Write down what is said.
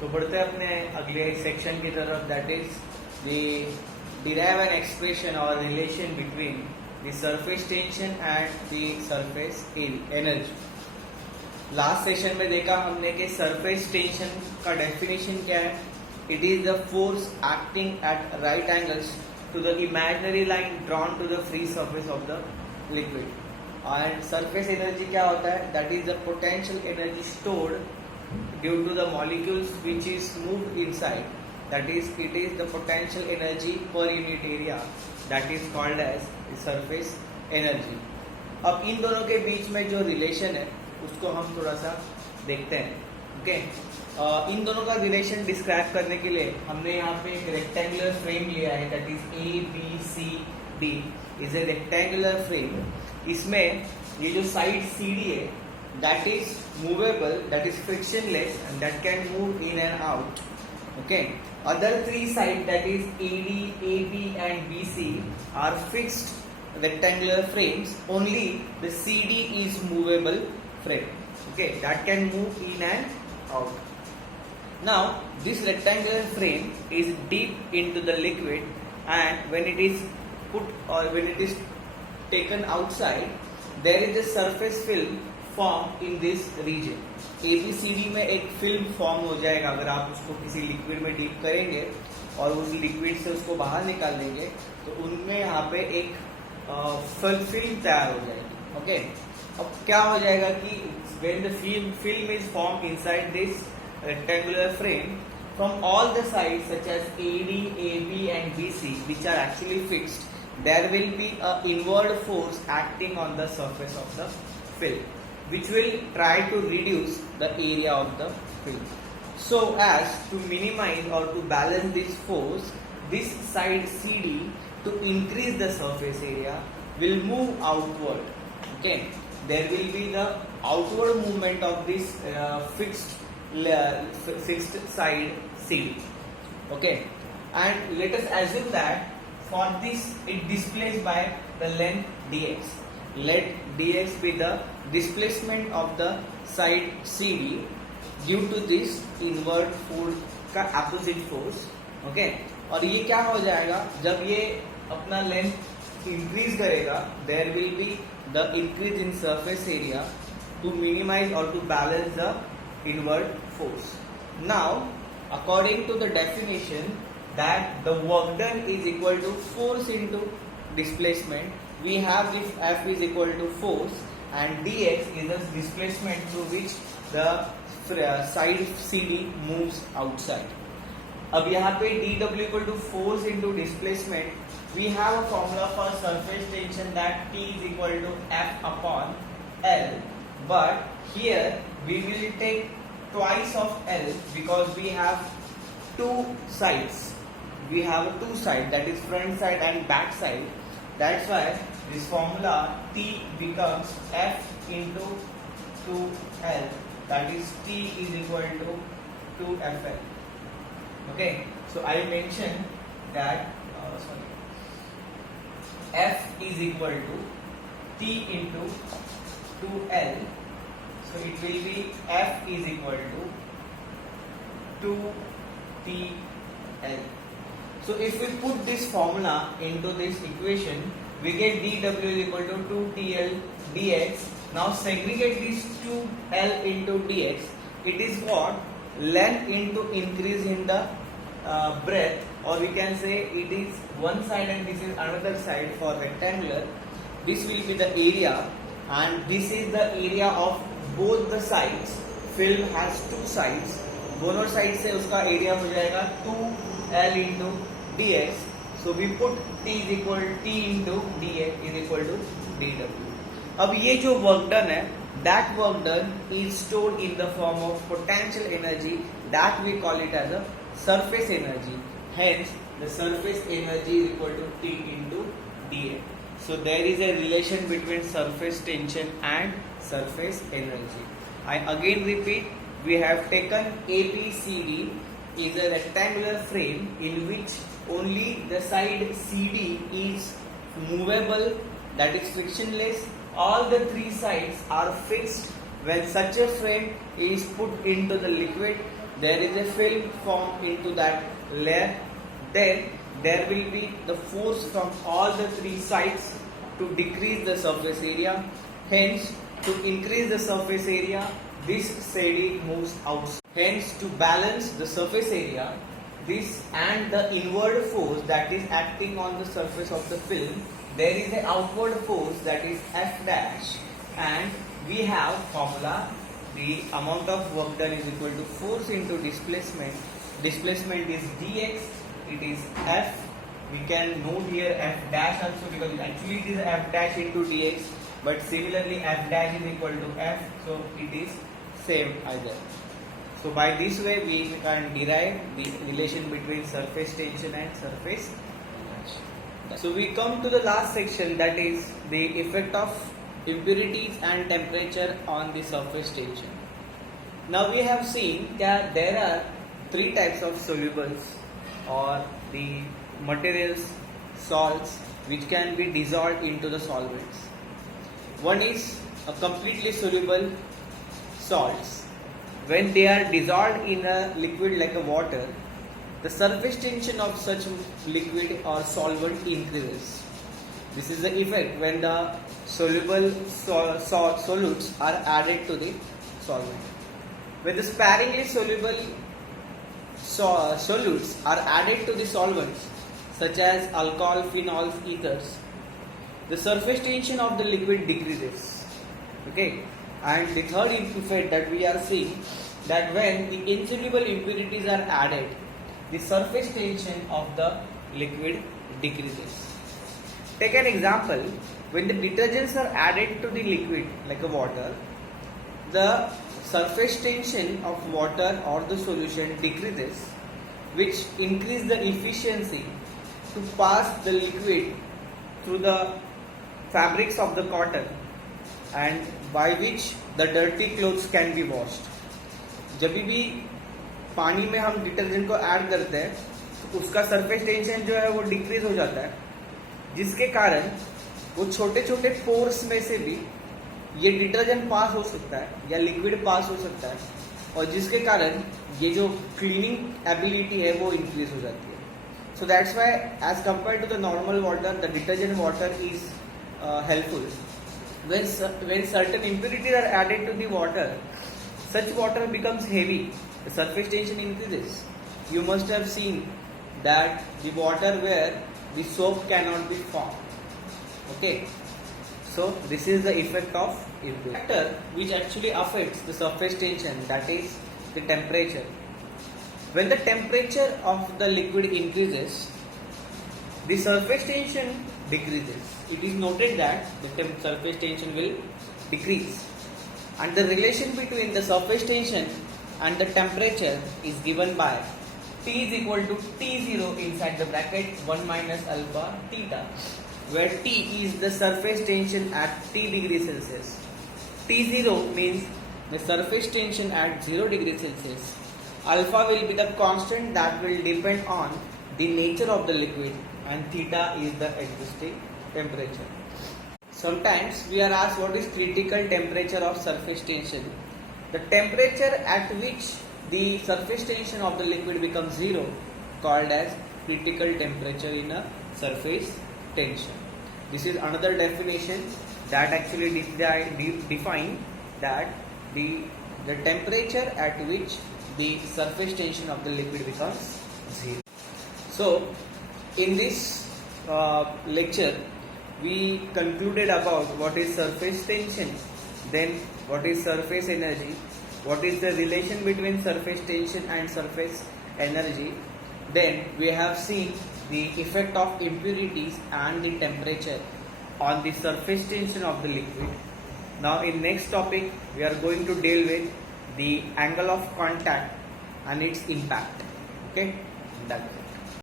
तो बढ़ते हैं अपने अगले सेक्शन की तरफ, that is the derive an expression और relation between the surface tension and the surface energy. Last session में देखा हमने कि सरफेस टेंशन का डेफिनेशन क्या है। It is the force acting at right angles to the imaginary line drawn to the free surface of the liquid. And surface energy क्या होता है, that is the potential energy stored due to the molecules which is moved inside, that is it is the potential energy per unit area that is called as the surface energy। अब इन दोनों के बीच में जो relation है उसको हम थोड़ा सा देखते हैं। ओके, इन दोनों का रिलेशन डिस्क्राइब करने के लिए हमने यहाँ पे एक रेक्टेंगुलर फ्रेम लिया है, that is ABCD is a rectangular frame. इसमें ये जो साइड CD है that is movable, that is frictionless and that can move in and out. Okay, other three sides, that is AD, AB and BC are fixed rectangular frames. Only the CD is movable frame, okay, that can move in and out. Now this rectangular frame is deep into the liquid, and when it is put or when it is taken outside, there is a surface film form in this region. ABCD में एक film form हो जाएगा अगर आप उसको किसी liquid में deep करेंगे और उस लिक्विड से उसको बाहर निकाल देंगे तो उनमें यहाँ पे एक फिल्म तैयार हो जाएगी। ओके, अब क्या हो जाएगा कि when the film is form inside this rectangular frame from all the sides such as AD, AB and BC which are actually fixed, there will be a inward force acting on the surface of the film, which will try to reduce the area of the film. So as to minimize or to balance this force, this side CD to increase the surface area will move outward. Okay, there will be the outward movement of this fixed side CD. Okay, and let us assume that for this it displaced by the length dx. Let dx be the displacement of the side CD due to this inward force का opposite force। okay, और ये क्या हो जाएगा जब ये अपना length increase करेगा, there will be the increase in surface area to minimize or to balance the inward force। Now according to the definition that the work done is equal to force into displacement, we have if F is equal to force and dx is the displacement through which the side CD moves outside। अब यहाँ पे dW equal to force into displacement, we have a formula for surface tension that T is equal to F upon L, but here we will take twice of L because we have two sides, that is front side and back side। That's why this formula T becomes F into 2L, that is T is equal to 2FL। okay, so I mentioned that F is equal to T into 2L, so it will be F is equal to 2TL। so if we put this formula into this equation, we get dW is equal to 2TL dx। now segregate these 2L into dx, it is what, length into increase in the breadth, or we can say it is one side and this is another side for rectangular। this will be the area and this is the area of both the sides। film has two sides, दोनों side से उसका area हो जाएगा 2L into dx। so we put T is equal T into dx is equal to dW। अब ये जो work done है, that work done is stored in the form of potential energy that we call it as a surface energy। hence the surface energy is equal to T into dA। so there is a relation between surface tension and surface energy। I again repeat, we have taken ABCD is a rectangular frame in which only the side CD is movable, that is frictionless। all the three sides are fixed। when such a frame is put into the liquid, there is a film formed into that layer, then there will be the force from all the three sides to decrease the surface area. Hence, to increase the surface area, this CD moves out. Hence, to balance the surface area, this and the inward force that is acting on the surface of the film, there is an outward force that is F dash, and we have formula: the amount of work done is equal to force into displacement. Displacement is dx, it is F. We can note here F dash also, because actually it is F dash into dx, but similarly F dash is equal to F, so it is same either. So by this way we can derive the relation between surface tension and surface energy. So we come to the last section, that is the effect of impurities and temperature on the surface tension. Now we have seen that there are three types of solubles or the materials, salts, which can be dissolved into the solvents. One is a completely soluble salts. When they are dissolved in a liquid like a water, the surface tension of such liquid or solvent increases. This is the effect when the soluble solutes are added to the solvent. When the sparingly soluble solutes are added to the solvents, such as alcohol, phenols, ethers, the surface tension of the liquid decreases. Okay, and the third effect that we are seeing, that when the insoluble impurities are added, the surface tension of the liquid decreases. Take an example: when the detergents are added to the liquid like a water, the surface tension of water or the solution decreases, which increase the efficiency to pass the liquid through the fabrics of the cotton, and by which the dirty clothes can be washed. जब भी पानी में हम detergent को add करते हैं तो उसका सरफेस टेंशन जो है वो डिक्रीज हो जाता है, जिसके कारण वो छोटे छोटे पोर्स में से भी ये डिटर्जेंट पास हो सकता है या लिक्विड पास हो सकता है, और जिसके कारण ये जो क्लीनिंग एबिलिटी है वो इंक्रीज हो जाती है. So that's why as compare to the normal water, the detergent water is helpful. When certain impurities are added to the water, such water becomes heavy, the surface tension increases. You must have seen that the water where the soap cannot be formed. Okay, so this is the effect of impurity. Factor which actually affects the surface tension, that is the temperature. When the temperature of the liquid increases, the surface tension decreases. It is noted that the surface tension will decrease, and the relation between the surface tension and the temperature is given by T is equal to T0 inside the bracket 1 minus alpha theta, where T is the surface tension at T degrees Celsius. T0 means the surface tension at 0 degrees Celsius. Alpha will be the constant that will depend on the nature of the liquid, and theta is the existing temperature. Sometimes we are asked what is critical temperature of surface tension. The temperature at which the surface tension of the liquid becomes 0, called as critical temperature in a surface tension. This is another definition that actually define that the temperature at which the surface tension of the liquid becomes 0. So in this lecture we concluded about what is surface tension, then what is surface energy, what is the relation between surface tension and surface energy, then we have seen the effect of impurities and the temperature on the surface tension of the liquid. Now in next topic we are going to deal with the angle of contact and its impact. Okay, done.